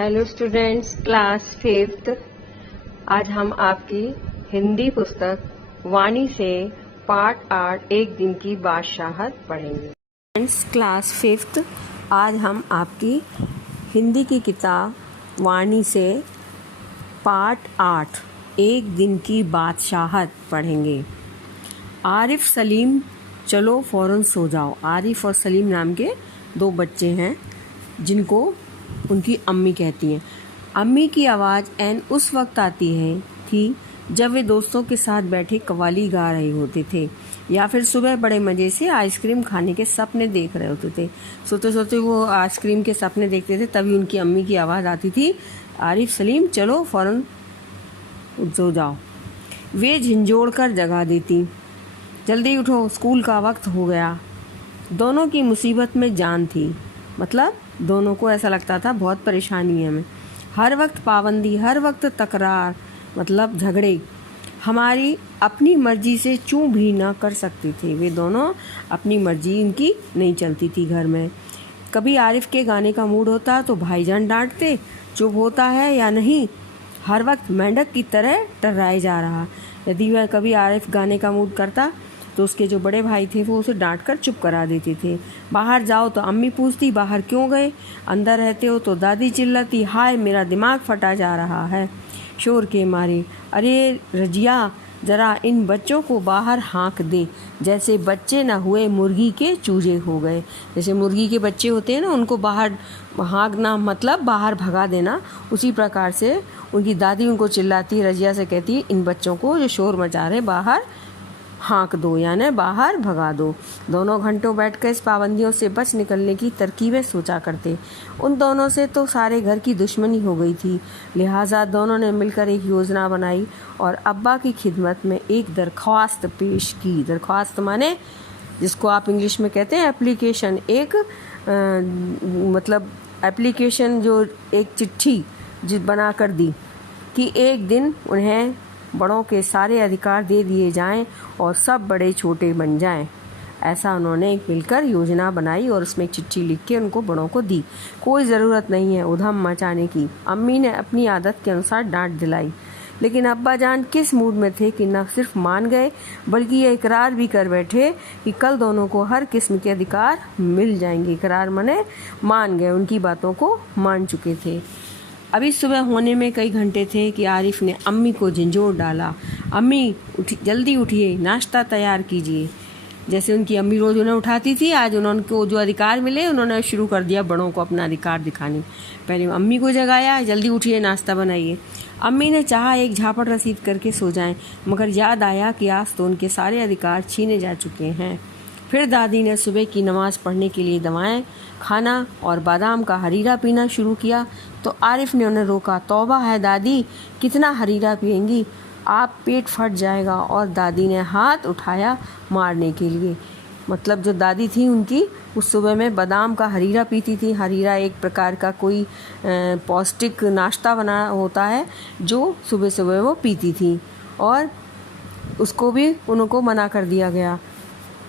Hello students, class 5th। आज हम आपकी हिंदी पुस्तक वाणी से पाठ 8 एक दिन की बादशाहत पढ़ेंगे। स्टूडेंट्स, क्लास 5th, आज हम आपकी हिंदी की किताब वाणी से पाठ 8 एक दिन की बादशाहत पढ़ेंगे। आरिफ सलीम, चलो फौरन सो जाओ। आरिफ और सलीम नाम के दो बच्चे हैं जिनको उनकी अम्मी कहती हैं। अम्मी की आवाज़ ऐन उस वक्त आती थी जब वे दोस्तों के साथ बैठे कव्वाली गा रहे होते थे या फिर सुबह बड़े मज़े से आइसक्रीम खाने के सपने देख रहे होते थे। सोते सोते वो आइसक्रीम के सपने देखते थे, तभी उनकी अम्मी की आवाज़ आती थी, आरिफ सलीम चलो फ़ौरन सो जाओ। वे झिंझोड़ कर जगा देती, जल्दी उठो स्कूल का वक्त हो गया। दोनों की मुसीबत में जान थी, मतलब दोनों को ऐसा लगता था बहुत परेशानी है हमें। हर वक्त पाबंदी, हर वक्त तकरार, मतलब झगड़े। हमारी अपनी मर्जी से चूं भी ना कर सकते थे। वे दोनों अपनी मर्जी उनकी नहीं चलती थी घर में। कभी आरिफ के गाने का मूड होता तो भाईजान डांटते, चुप होता है या नहीं, हर वक्त मेंढक की तरह टर्राए जा रहा। यदि वह कभी आरिफ गाने का मूड करता तो उसके जो बड़े भाई थे वो उसे डांट कर चुप करा देते थे। बाहर जाओ तो अम्मी पूछती बाहर क्यों गए, अंदर रहते हो तो दादी चिल्लाती हाय मेरा दिमाग फटा जा रहा है शोर के मारे। अरे रजिया, ज़रा इन बच्चों को बाहर हाँक दे, जैसे बच्चे ना हुए मुर्गी के चूजे हो गए। जैसे मुर्गी के बच्चे होते हैं ना, उनको बाहर हाँकना मतलब बाहर भगा देना। उसी प्रकार से उनकी दादी उनको चिल्लाती, रजिया से कहती इन बच्चों को जो शोर मचा रहे बाहर हाँक दो, यानी बाहर भगा दो। दोनों घंटों बैठकर इस पाबंदियों से बच निकलने की तरकीबें सोचा करते। उन दोनों से तो सारे घर की दुश्मनी हो गई थी, लिहाजा दोनों ने मिलकर एक योजना बनाई और अब्बा की खिदमत में एक दरख्वास्त पेश की। दरख्वास्त माने जिसको आप इंग्लिश में कहते हैं एप्लीकेशन। एक मतलब एप्लीकेशन, जो एक चिट्ठी बना कर दी कि एक दिन उन्हें बड़ों के सारे अधिकार दे दिए जाएं और सब बड़े छोटे बन जाएं। ऐसा उन्होंने मिलकर योजना बनाई और उसमें एक चिट्ठी लिख के उनको बड़ों को दी। कोई ज़रूरत नहीं है उधम मचाने की। अम्मी ने अपनी आदत के अनुसार डांट दिलाई, लेकिन अब्बा जान किस मूड में थे कि न सिर्फ मान गए बल्कि ये इकरार भी कर बैठे कि कल दोनों को हर किस्म के अधिकार मिल जाएंगे। इकरार माने मान गए, उनकी बातों को मान चुके थे। अभी सुबह होने में कई घंटे थे कि आरिफ ने अम्मी को झंझोड़ डाला, अम्मी जल्दी उठिए, नाश्ता तैयार कीजिए। जैसे उनकी अम्मी रोज़ उन्हें उठाती थी, आज उनको जो अधिकार मिले उन्होंने शुरू कर दिया बड़ों को अपना अधिकार दिखाने। पहले अम्मी को जगाया, जल्दी उठिए नाश्ता बनाइए। अम्मी ने चाहा एक झापड़ रसीद करके सो जाएं, मगर याद आया कि आज तो उनके सारे अधिकार छीने जा चुके हैं। फिर दादी ने सुबह की नमाज़ पढ़ने के लिए दवाएं, खाना और बादाम का हरीरा पीना शुरू किया तो आरिफ ने उन्हें रोका। तौबा है दादी, कितना हरीरा पिएंगी, आप पेट फट जाएगा। और दादी ने हाथ उठाया मारने के लिए। मतलब जो दादी थी उनकी, उस सुबह में बादाम का हरीरा पीती थी। हरीरा एक प्रकार का कोई पौष्टिक नाश्ता बना होता है जो सुबह सुबह वो पीती थी, और उसको भी उनको मना कर दिया गया।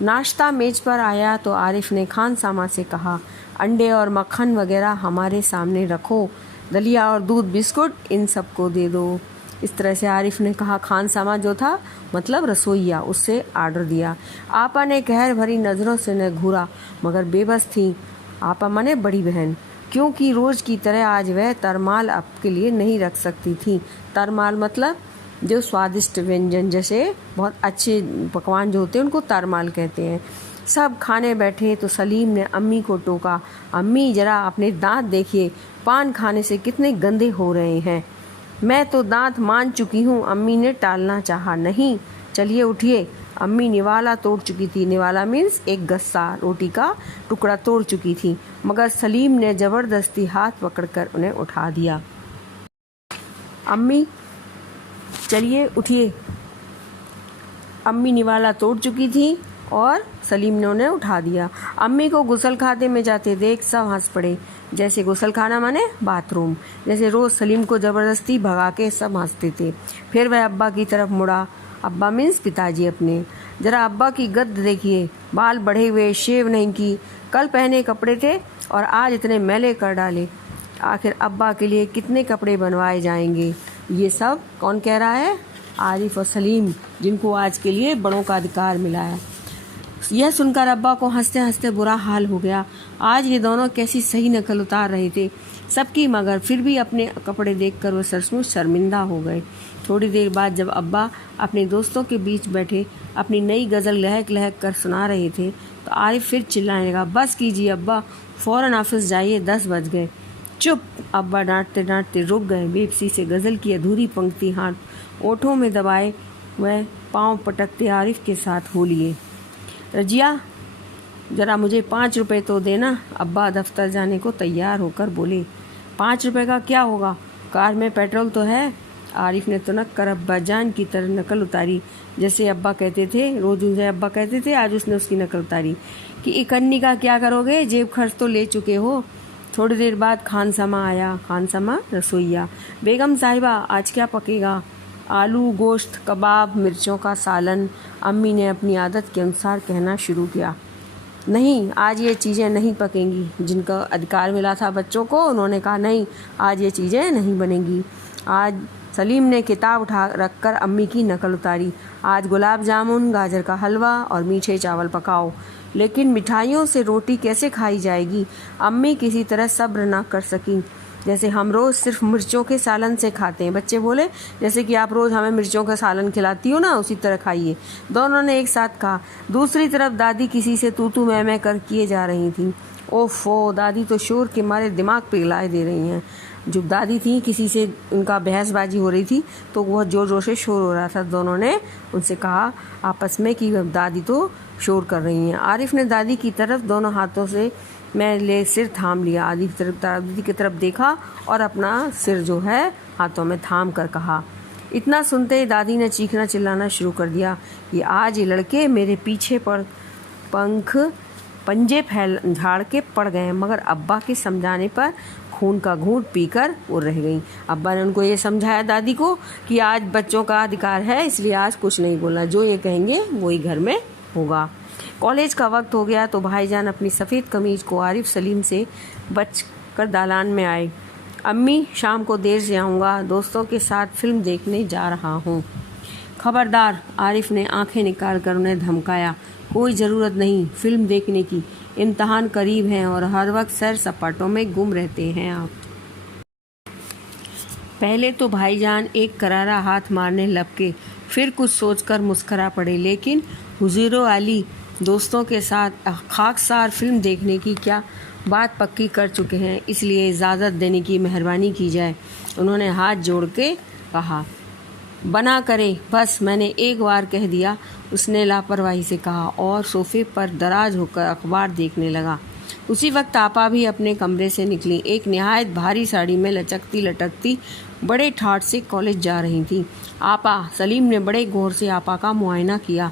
नाश्ता मेज पर आया तो आरिफ ने खान सामा से कहा, अंडे और मक्खन वगैरह हमारे सामने रखो, दलिया और दूध बिस्कुट इन सबको दे दो। इस तरह से आरिफ ने कहा। खान सामा जो था मतलब रसोइया, उससे आर्डर दिया। आपा ने कहर भरी नज़रों से उन्हें घूरा, मगर बेबस थी। आपा माने बड़ी बहन, क्योंकि रोज़ की तरह आज वह तरमाल आपके लिए नहीं रख सकती थी। तरमाल मतलब जो स्वादिष्ट व्यंजन, जैसे बहुत अच्छे पकवान जो होते हैं उनको तरमाल कहते हैं। सब खाने बैठे तो सलीम ने अम्मी को टोका, अम्मी ज़रा अपने दांत देखिए, पान खाने से कितने गंदे हो रहे हैं। मैं तो दांत मान चुकी हूँ, अम्मी ने टालना चाहा। नहीं, चलिए उठिए। अम्मी निवाला तोड़ चुकी थी। निवाला मीन्स एक गस्सा, रोटी का टुकड़ा तोड़ चुकी थी, मगर सलीम ने ज़बरदस्ती हाथ पकड़कर उन्हें उठा दिया। अम्मी चलिए उठिए। अम्मी निवाला तोड़ चुकी थी और सलीम ने उन्हें उठा दिया। अम्मी को गुसल खाते में जाते देख सब हंस पड़े। जैसे गुसल खाना माने बाथरूम। जैसे रोज़ सलीम को ज़बरदस्ती भगा के सब हंसते थे। फिर वह अब्बा की तरफ मुड़ा। अब्बा मीन्स पिताजी अपने। ज़रा अब्बा की गद्द देखिए, बाल बढ़े हुए, शेव नहीं की, कल पहने कपड़े थे और आज इतने मैले कर डाले। आखिर अब्बा के लिए कितने कपड़े बनवाए जाएंगे। ये सब कौन कह रहा है? आरिफ और सलीम, जिनको आज के लिए बड़ों का अधिकार मिला है। यह सुनकर अब्बा को हंसते हंसते बुरा हाल हो गया। आज ये दोनों कैसी सही नकल उतार रहे थे सबकी, मगर फिर भी अपने कपड़े देखकर वो सचमुच शर्मिंदा हो गए। थोड़ी देर बाद जब अब्बा अपने दोस्तों के बीच बैठे अपनी नई गज़ल लहक लहक कर सुना रहे थे तो आरिफ फिर चिल्लाने लगा, बस कीजिए अब्बा, फ़ौरन ऑफिस जाइए, 10 बज गए। चुप! अब्बा डांटते डांटते रुक गए। बेबसी से गज़ल की अधूरी पंक्ति हाथ ओठों में दबाए वह पाँव पटकते आरिफ के साथ हो लिए। रजिया, ज़रा मुझे 5 रुपये तो देना। अब्बा दफ्तर जाने को तैयार होकर बोले। 5 रुपये का क्या होगा, कार में पेट्रोल तो है। आरिफ ने तुनक कर अब्बा जान की तरह नकल उतारी। जैसे अब्बा कहते थे, रोज़ उनसे अब्बा कहते थे, आज उसने उसकी नकल उतारी कि इकन्नी का क्या करोगे, जेब खर्च तो ले चुके हो। थोड़ी देर बाद खानसमा आया। खानसमा रसोइया, बेगम साहिबा आज क्या पकेगा? आलू, गोश्त, कबाब, मिर्चों का सालन। अम्मी ने अपनी आदत के अनुसार कहना शुरू किया। नहीं, आज ये चीज़ें नहीं पकेंगी। जिनका अधिकार मिला था बच्चों को, उन्होंने कहा नहीं, आज ये चीज़ें नहीं बनेंगी। आज सलीम ने किताब उठा रखकर अम्मी की नकल उतारी। आज गुलाब जामुन, गाजर का हलवा और मीठे चावल पकाओ। लेकिन मिठाइयों से रोटी कैसे खाई जाएगी? अम्मी किसी तरह सब्र ना कर सकी। जैसे हम रोज़ सिर्फ मिर्चों के सालन से खाते हैं। बच्चे बोले, जैसे कि आप रोज़ हमें मिर्चों का सालन खिलाती हो ना, उसी तरह खाइए। दोनों ने एक साथ कहा। दूसरी तरफ दादी किसी से तू तू मैं कर किए जा रही थी। ओफो, दादी तो शोर के मारे दिमाग पिघलाए दे रही हैं। जो दादी थी, किसी से उनका बहसबाजी हो रही थी तो वह जोर जोर से शोर हो रहा था। दोनों ने उनसे कहा आपस में कि दादी तो शोर कर रही हैं। आरिफ ने दादी की तरफ दोनों हाथों से मैं ले सिर थाम लिया। दादी की तरफ देखा और अपना सिर जो है हाथों में थाम कर कहा। इतना सुनते ही दादी ने चीखना चिल्लाना शुरू कर दिया कि आज ये लड़के मेरे पीछे पर पंजे फैल झाड़ के पड़ गए। मगर अब्बा के समझाने पर खून का घूंट पीकर वो रह गई। अब्बा ने उनको ये समझाया दादी को कि आज बच्चों का अधिकार है, इसलिए आज कुछ नहीं बोलना, जो ये कहेंगे वही घर में होगा। कॉलेज का वक्त हो गया तो भाईजान अपनी सफ़ेद कमीज को आरिफ सलीम से बच कर दालान में आए। अम्मी, शाम को देर से आऊँगा, दोस्तों के साथ फिल्म देखने जा रहा हूँ। खबरदार, आरिफ ने आंखें निकाल कर उन्हें धमकाया। कोई ज़रूरत नहीं फिल्म देखने की, इम्तहान करीब हैं और हर वक्त सैर सपाटों में गुम रहते हैं आप। पहले तो भाईजान एक करारा हाथ मारने लपके, फिर कुछ सोचकर मुस्करा पड़े। लेकिन हुजूरो आली, दोस्तों के साथ खाकसार फिल्म देखने की क्या बात पक्की कर चुके हैं, इसलिए इजाज़त देने की मेहरबानी की जाए। उन्होंने हाथ जोड़ के कहा। बना करे, बस मैंने एक बार कह दिया, उसने लापरवाही से कहा और सोफे पर दराज होकर अखबार देखने लगा। उसी वक्त आपा भी अपने कमरे से निकली। एक निहायत भारी साड़ी में लचकती लटकती बड़े ठाठ से कॉलेज जा रही थी। आपा, सलीम ने बड़े गौर से आपा का मुआयना किया।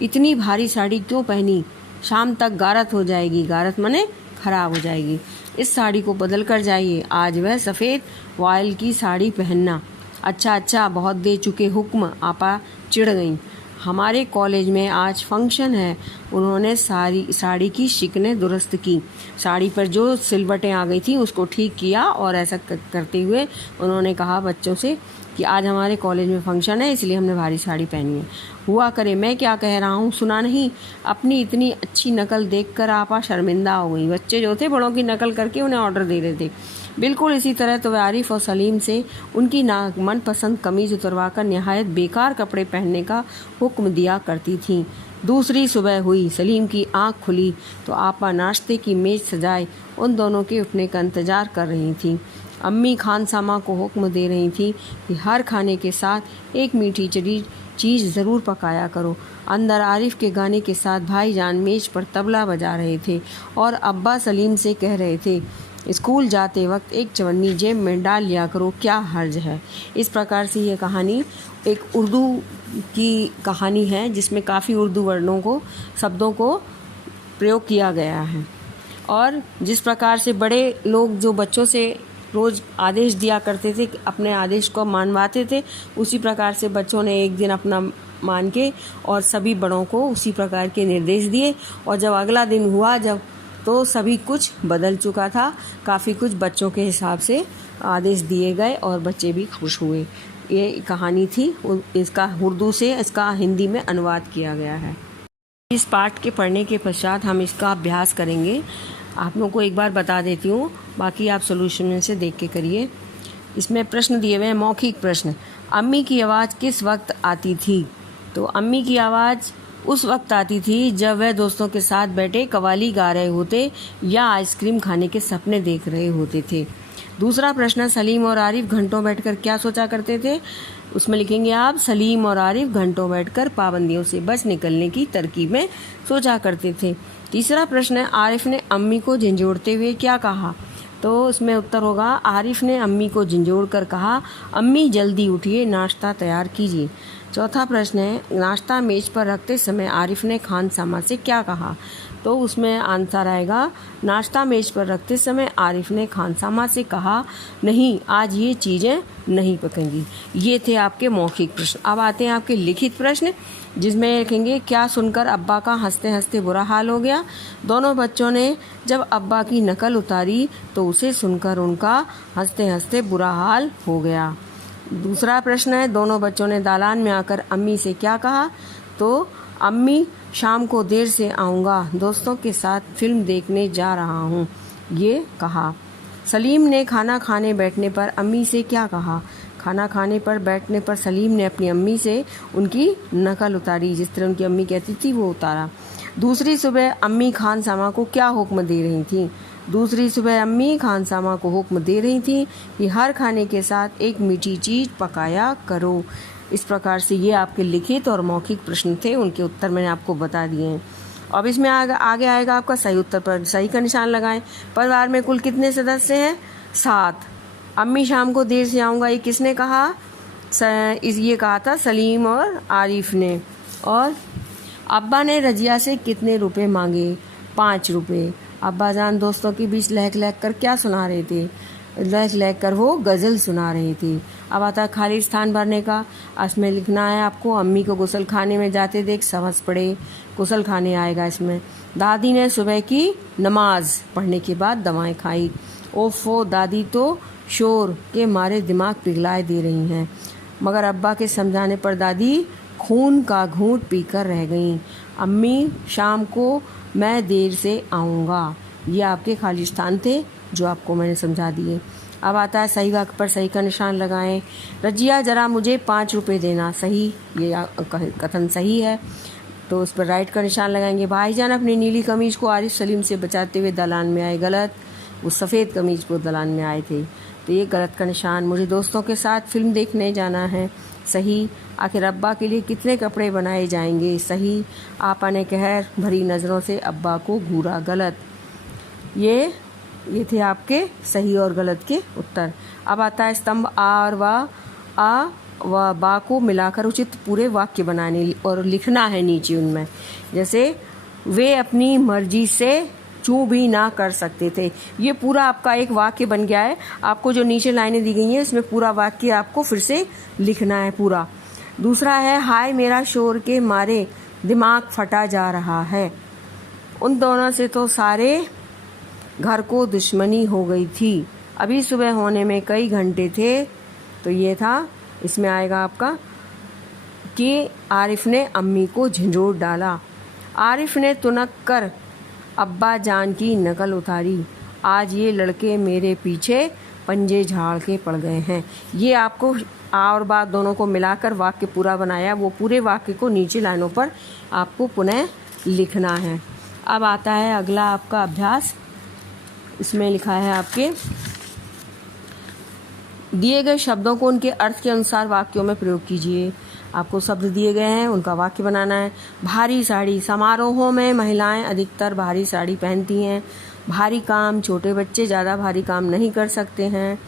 इतनी भारी साड़ी क्यों पहनी? शाम तक गारत हो जाएगी। गारत मने खराब हो जाएगी। इस साड़ी को बदल कर जाइए। आज वह सफ़ेद वायल की साड़ी पहनना। अच्छा, बहुत दे चुके हुक्म। आपा चिढ़ गईं। हमारे कॉलेज में आज फंक्शन है। उन्होंने साड़ी की शिकनें दुरुस्त की, साड़ी पर जो सिलवटें आ गई थी उसको ठीक किया और ऐसा करते हुए उन्होंने कहा बच्चों से कि आज हमारे कॉलेज में फंक्शन है, इसलिए हमने भारी साड़ी पहनी है। हुआ करे, मैं क्या कह रहा हूँ सुना नहीं? अपनी इतनी अच्छी नकल देखकर आपा शर्मिंदा हो गई। बच्चे जो थे बड़ों की नकल करके उन्हें ऑर्डर दे रहे थे। बिल्कुल इसी तरह तो वह आरिफ और सलीम से उनकी मनपसंद कमीज़ उतरवाकर निहायत बेकार कपड़े पहनने का हुक्म दिया करती थीं। दूसरी सुबह हुई। सलीम की आंख खुली तो आपा नाश्ते की मेज़ सजाए उन दोनों के उठने का इंतज़ार कर रही थीं। अम्मी खानसामा को हुक्म दे रही थी कि हर खाने के साथ एक मीठी चीज़ ज़रूर पकाया करो। अंदर आरिफ के गाने के साथ भाईजान मेज पर तबला बजा रहे थे और अब्बा सलीम से कह रहे थे, स्कूल जाते वक्त एक चवन्नी जेब में डाल लिया करो, क्या हर्ज है। इस प्रकार से ये कहानी एक उर्दू की कहानी है जिसमें काफ़ी उर्दू वर्णों को, शब्दों को प्रयोग किया गया है। और जिस प्रकार से बड़े लोग जो बच्चों से रोज़ आदेश दिया करते थे, अपने आदेश को मानवाते थे, उसी प्रकार से बच्चों ने एक दिन अपना मान के और सभी बड़ों को उसी प्रकार के निर्देश दिए। और जब अगला दिन हुआ, जब तो सभी कुछ बदल चुका था, काफ़ी कुछ बच्चों के हिसाब से आदेश दिए गए और बच्चे भी खुश हुए। ये कहानी थी, इसका उर्दू से इसका हिंदी में अनुवाद किया गया है। इस पाठ के पढ़ने के पश्चात हम इसका अभ्यास करेंगे। आप लोगों को एक बार बता देती हूँ, बाकी आप सोल्यूशन में से देख के करिए। इसमें प्रश्न दिए हुए हैं, मौखिक प्रश्न। अम्मी की आवाज़ किस वक्त आती थी? तो अम्मी की आवाज़ उस वक्त आती थी जब वह दोस्तों के साथ बैठे कव्वाली गा रहे होते या आइसक्रीम खाने के सपने देख रहे होते थे। दूसरा प्रश्न, सलीम और आरिफ घंटों बैठकर क्या सोचा करते थे? उसमें लिखेंगे आप, सलीम और आरिफ घंटों बैठकर पाबंदियों से बच निकलने की तरकीबें सोचा करते थे। तीसरा प्रश्न है, आरिफ ने अम्मी को झंझोड़ते हुए क्या कहा? तो उसमें उत्तर होगा, आरिफ ने अम्मी को झंझोड़ कर कहा, अम्मी जल्दी उठिए, नाश्ता तैयार कीजिए। चौथा प्रश्न है, नाश्ता मेज पर रखते समय आरिफ ने खानसामा से क्या कहा? तो उसमें आंसर आएगा, नाश्ता मेज पर रखते समय आरिफ ने खानसामा से कहा, नहीं आज ये चीज़ें नहीं पकेंगी। ये थे आपके मौखिक प्रश्न। अब आते हैं आपके लिखित प्रश्न, जिसमें लिखेंगे, क्या सुनकर अब्बा का हंसते हंसते बुरा हाल हो गया? दोनों बच्चों ने जब अब्बा की नकल उतारी तो उसे सुनकर उनका हंसते हंसते बुरा हाल हो गया। दूसरा प्रश्न है, दोनों बच्चों ने दालान में आकर अम्मी से क्या कहा? तो अम्मी शाम को देर से आऊँगा, दोस्तों के साथ फिल्म देखने जा रहा हूँ, ये कहा। सलीम ने खाना खाने बैठने पर अम्मी से क्या कहा? खाना खाने पर बैठने पर सलीम ने अपनी अम्मी से उनकी नकल उतारी, जिस तरह उनकी अम्मी कहती थी वो उतारा। दूसरी सुबह अम्मी खानसामा को क्या हुक्म दे रही थी? दूसरी सुबह अम्मी खानसामा को हुक्म दे रही थी कि हर खाने के साथ एक मीठी चीज़ पकाया करो। इस प्रकार से ये आपके लिखित और मौखिक प्रश्न थे, उनके उत्तर मैंने आपको बता दिए हैं। अब इसमें आगे आएगा आपका सही उत्तर पर सही का निशान लगाएं। परिवार में कुल कितने सदस्य हैं? 7। अम्मी शाम को देर से आऊँगा, ये किसने कहा? ये कहा था सलीम और आरिफ ने। और अब्बा ने रजिया से कितने रुपए मांगे? 5 रुपये। अब्बा जान दोस्तों के बीच लहक लहक कर क्या सुना रहे थे? लहक लहक कर वो गज़ल सुना रहे थे। अब आता है खाली स्थान भरने का। इसमें लिखना है आपको, अम्मी को गुसल खाने में जाते देख समझ पड़े, गुसल खाने आएगा इसमें। दादी ने सुबह की नमाज पढ़ने के बाद दवाएं खाई। ओफो, दादी तो शोर के मारे दिमाग पिघलाए दे रही हैं, मगर अब्बा के समझाने पर दादी खून का घूंट पीकर रह गईं। अम्मी शाम को मैं देर से आऊँगा। ये आपके खाली स्थान थे जो आपको मैंने समझा दिए। अब आता है सही वाक्य पर सही का निशान लगाएं। रजिया जरा मुझे 5 रुपये देना, सही, ये कथन सही है, तो उस पर राइट का निशान लगाएंगे। भाईजान अपनी नीली कमीज को आरिफ सलीम से बचाते हुए दालान में आए, गलत, वो सफ़ेद कमीज को दालान में आए थे, तो ये गलत का निशान। मुझे दोस्तों के साथ फिल्म देखने जाना है, सही। आखिर अब्बा के लिए कितने कपड़े बनाए जाएंगे, सही। आपा ने कहर भरी नज़रों से अब्बा को घूरा, गलत। ये थे आपके सही और गलत के उत्तर। अब आता है स्तंभ आ और आ व बा को मिलाकर उचित पूरे वाक्य बनाने और लिखना है नीचे उनमें। जैसे वे अपनी मर्जी से चूँ भी ना कर सकते थे, ये पूरा आपका एक वाक्य बन गया है। आपको जो नीचे लाइनें दी गई हैं इसमें पूरा वाक्य आपको फिर से लिखना है पूरा। दूसरा है, हाय मेरा शोर के मारे दिमाग फटा जा रहा है, उन दोनों से तो सारे घर को दुश्मनी हो गई थी, अभी सुबह होने में कई घंटे थे, तो ये था। इसमें आएगा आपका कि आरिफ ने अम्मी को झंझोड़ डाला। आरिफ ने तुनक कर अब्बा जान की नकल उतारी, आज ये लड़के मेरे पीछे पंजे झाड़ के पड़ गए हैं। ये आपको आ और बा दोनों को मिलाकर वाक्य पूरा बनाया, वो पूरे वाक्य को नीचे लाइनों पर आपको पुनः लिखना है। अब आता है अगला आपका अभ्यास। इसमें लिखा है आपके दिए गए शब्दों को उनके अर्थ के अनुसार वाक्यों में प्रयोग कीजिए। आपको शब्द दिए गए हैं, उनका वाक्य बनाना है। भारी साड़ी, समारोहों में महिलाएं अधिकतर भारी साड़ी पहनती हैं। भारी काम, छोटे बच्चे ज़्यादा भारी काम नहीं कर सकते हैं।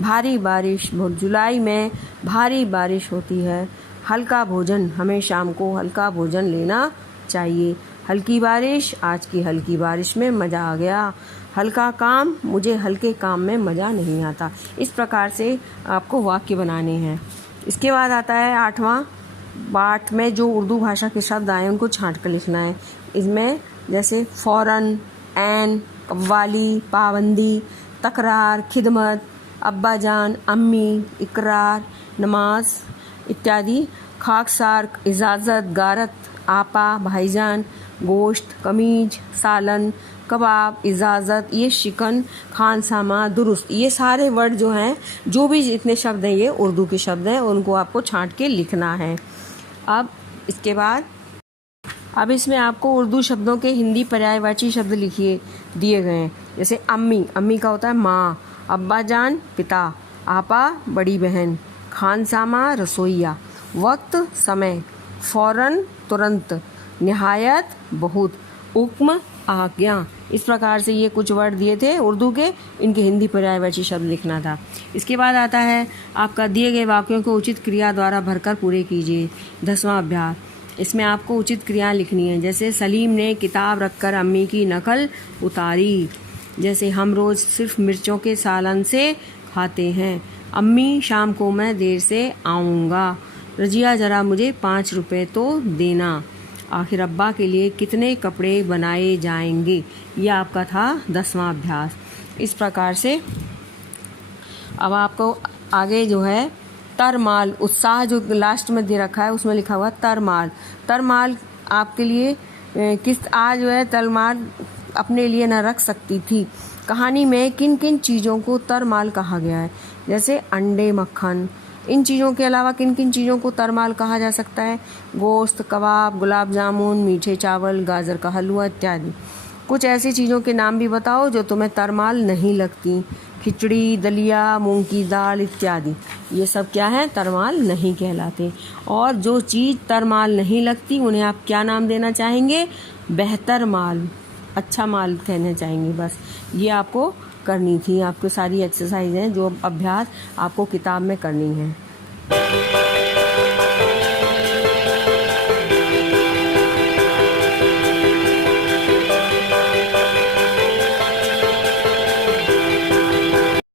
भारी बारिश, जुलाई में भारी बारिश होती है। हल्का भोजन, हमें शाम को हल्का भोजन लेना चाहिए। हल्की बारिश, आज की हल्की बारिश में मज़ा आ गया। हल्का काम, मुझे हल्के काम में मज़ा नहीं आता। इस प्रकार से आपको वाक्य बनाने हैं। इसके बाद आता है 8वां पाठ में जो उर्दू भाषा के शब्द आए उनको छांट कर लिखना है। इसमें जैसे फ़ौरन, ऐन, कव्वाली, पाबंदी, तकरार, खिदमत, अब्बा जान, अम्मी, इकरार, नमाज इत्यादि। खाकसार, इजाज़त, गारत, आपा, भाईजान, गोश्त, कमीज, सालन, कबाब, इजाज़त, ये शिकन, खानसामा, दुरुस्त, ये सारे वर्ड जो हैं, जो भी जितने शब्द हैं ये उर्दू के शब्द हैं, उनको आपको छांट के लिखना है। अब इसके बाद अब इसमें आपको उर्दू शब्दों के हिंदी पर्यायवाची शब्द लिखिए दिए गए हैं। जैसे अम्मी, अम्मी का होता है माँ, अब्बा जान पिता, आपा बड़ी बहन, खानसामा रसोइया, वक्त समय, फौरन तुरंत, निहायत बहुत, हुक्म आज्ञा। इस प्रकार से ये कुछ वर्ड दिए थे उर्दू के, इनके हिंदी पर्यायवाची शब्द लिखना था। इसके बाद आता है आपका दिए गए वाक्यों को उचित क्रिया द्वारा भरकर पूरे कीजिए। 10वां अभ्यास, इसमें आपको उचित क्रिया लिखनी है। जैसे सलीम ने किताब रखकर अम्मी की नकल उतारी। जैसे हम रोज़ सिर्फ मिर्चों के सालन से खाते हैं। अम्मी शाम को मैं देर से आऊँगा। रजिया ज़रा मुझे 5 रुपए तो देना। आखिर अब्बा के लिए कितने कपड़े बनाए जाएंगे। ये आपका था 10वां अभ्यास। इस प्रकार से अब आपको आगे जो है तरमाल, उत्साह जो लास्ट में दे रखा है उसमें लिखा हुआ तरमाल। तरमाल आपके लिए किस आज जो है तरमाल अपने लिए न रख सकती थी। कहानी में किन किन चीज़ों को तरमाल कहा गया है। जैसे अंडे, मक्खन, इन चीज़ों के अलावा किन किन चीज़ों को तरमाल कहा जा सकता है। गोश्त, कबाब, गुलाब जामुन, मीठे चावल, गाजर का हलवा इत्यादि। कुछ ऐसी चीज़ों के नाम भी बताओ जो तुम्हें तरमाल नहीं लगती। खिचड़ी, दलिया, मूंग की दाल इत्यादि, ये सब क्या है, तरमाल नहीं कहलाते। और जो चीज़ तरमाल नहीं लगती उन्हें आप क्या नाम देना चाहेंगे, बेहतर माल, अच्छा माल कहना चाहेंगे। बस ये आपको करनी थी। आपको सारी एक्सरसाइज हैं जो अभ्यास आपको किताब में करनी है।